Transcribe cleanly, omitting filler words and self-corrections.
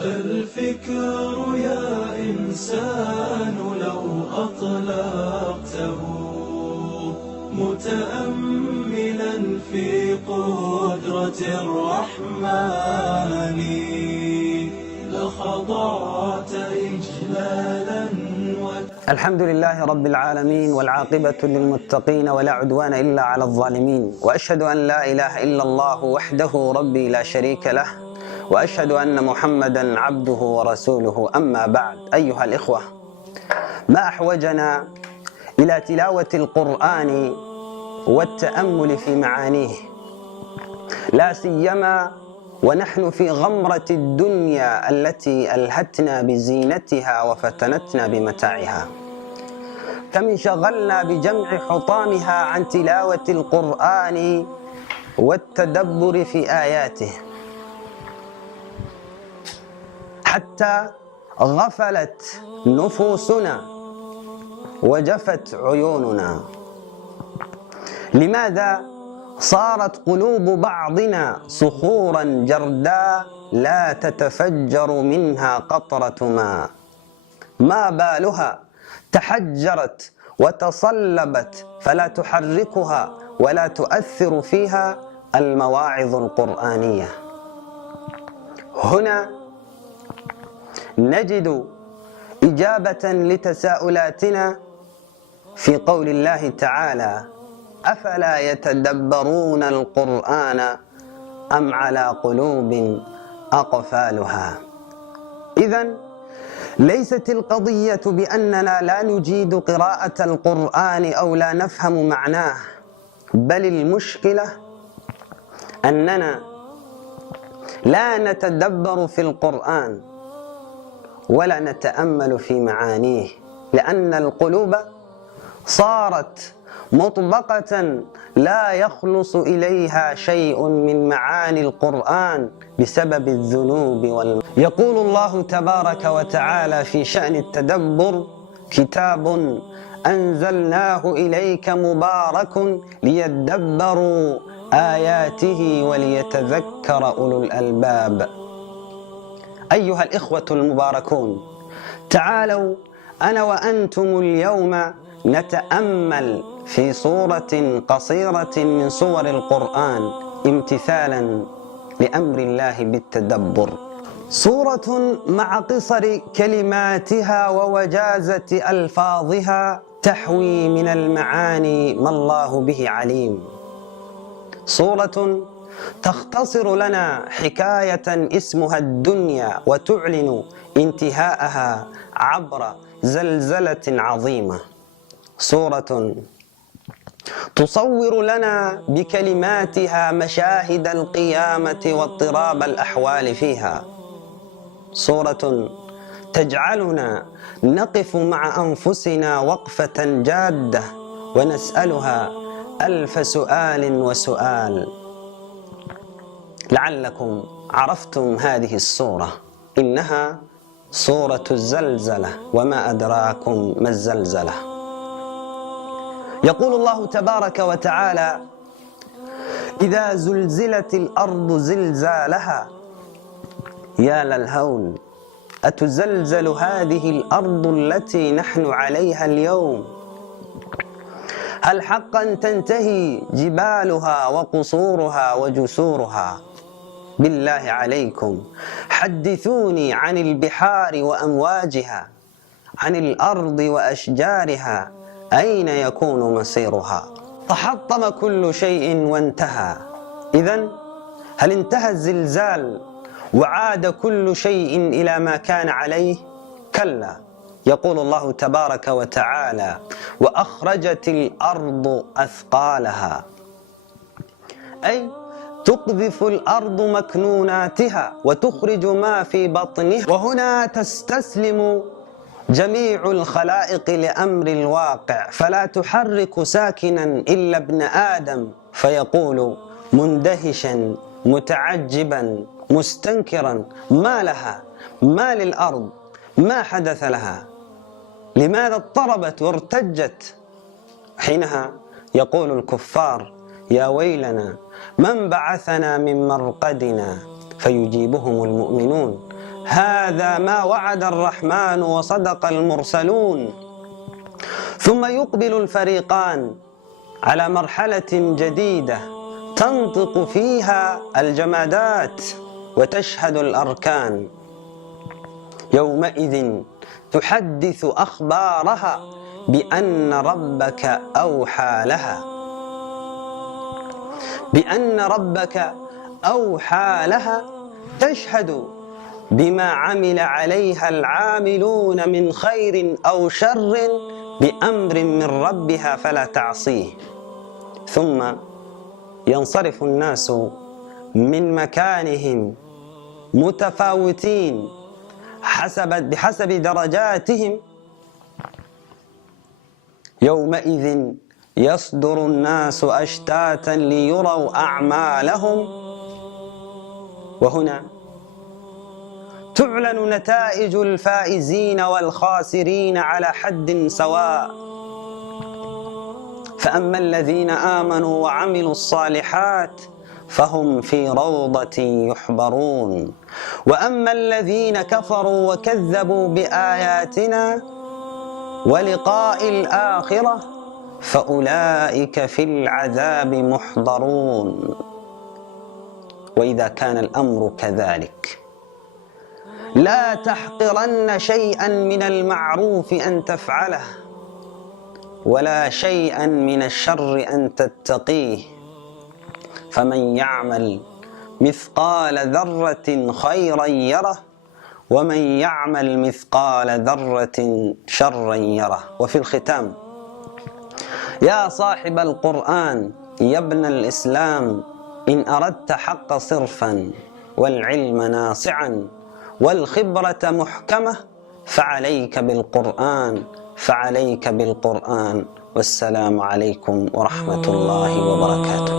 الفكر يا إنسان لو أطلقته متأملا في قدرة الرحمن لخضعت إجلالا. الحمد لله رب العالمين، والعاقبة للمتقين، ولا عدوان إلا على الظالمين. وأشهد أن لا إله إلا الله وحده ربي لا شريك له، وأشهد أن محمدا عبده ورسوله. أما بعد، أيها الإخوة، ما أحوجنا إلى تلاوة القرآن والتأمل في معانيه، لا سيما ونحن في غمرة الدنيا التي ألهتنا بزينتها وفتنتنا بمتاعها. كم انشغلنا بجمع حطامها عن تلاوة القرآن والتدبر في آياته، حتى غفلت نفوسنا وجفت عيوننا. لماذا صارت قلوب بعضنا صخورا جرداء لا تتفجر منها قطرة ماء؟ ما بالها تحجرت وتصلبت فلا تحركها ولا تؤثر فيها المواعظ القرآنية؟ هنا نجد إجابة لتساؤلاتنا في قول الله تعالى: أفلا يتدبرون القرآن أم على قلوب أقفالها؟ إذن ليست القضية بأننا لا نجيد قراءة القرآن أو لا نفهم معناه، بل المشكلة أننا لا نتدبر في القرآن ولا نتأمل في معانيه، لأن القلوب صارت مطبقة لا يخلص إليها شيء من معاني القرآن بسبب الذنوب يقول الله تبارك وتعالى في شأن التدبر: كتاب أنزلناه إليك مبارك ليدبروا آياته وليتذكر أولو الألباب. أيها الإخوة المباركون، تعالوا أنا وأنتم اليوم نتأمل في صورة قصيرة من صور القرآن امتثالا لأمر الله بالتدبر. صورة مع قصر كلماتها ووجازة ألفاظها تحوي من المعاني ما الله به عليم. صورة تختصر لنا حكاية اسمها الدنيا وتعلن انتهاءها عبر زلزلة عظيمة. صورة تصور لنا بكلماتها مشاهد القيامة واضطراب الأحوال فيها. صورة تجعلنا نقف مع أنفسنا وقفة جادة ونسألها ألف سؤال وسؤال. لعلكم عرفتم هذه الصورة، إنها صورة الزلزلة، وما أدراكم ما الزلزلة. يقول الله تبارك وتعالى: إذا زلزلت الأرض زلزالها. يا للهول، أتزلزل هذه الأرض التي نحن عليها اليوم؟ هل حقا تنتهي جبالها وقصورها وجسورها؟ بالله عليكم حدثوني عن البحار وأمواجها، عن الأرض وأشجارها، أين يكون مصيرها؟ تحطم كل شيء وانتهى. إذن هل انتهى الزلزال وعاد كل شيء إلى ما كان عليه؟ كلا. يقول الله تبارك وتعالى: وأخرجت الأرض أثقالها، أي تقذف الأرض مكنوناتها وتخرج ما في بطنها. وهنا تستسلم جميع الخلائق لأمر الواقع، فلا تحرك ساكنا إلا ابن آدم فيقول مندهشا متعجبا مستنكرا: ما لها؟ ما للأرض؟ ما حدث لها؟ لماذا اضطربت وارتجت؟ حينها يقول الكفار: يا ويلنا من بعثنا من مرقدنا. فيجيبهم المؤمنون: هذا ما وعد الرحمن وصدق المرسلون. ثم يقبل الفريقان على مرحلة جديدة تنطق فيها الجمادات وتشهد الأركان. يومئذ تحدث أخبارها بأن ربك أوحى لها، بأن ربك أوحى لها، تشهد بما عمل عليها العاملون من خير أو شر بأمر من ربها فلا تعصيه. ثم ينصرف الناس من مكانهم متفاوتين بحسب درجاتهم. يومئذ يصدر الناس أشتاتا ليروا أعمالهم، وهنا تعلن نتائج الفائزين والخاسرين على حد سواء. فأما الذين آمنوا وعملوا الصالحات فهم في روضة يحبرون، وأما الذين كفروا وكذبوا بآياتنا ولقاء الآخرة فأولئك في العذاب محضرون. وإذا كان الأمر كذلك لا تحقرن شيئا من المعروف أن تفعله، ولا شيئا من الشر أن تتقيه. فمن يعمل مثقال ذرة خيرا يره، ومن يعمل مثقال ذرة شرا يره. وفي الختام، يا صاحب القرآن يا ابن الإسلام، إن أردت حق صرفا والعلم ناصعا والخبرة محكمة فعليك بالقرآن، فعليك بالقرآن. والسلام عليكم ورحمة الله وبركاته.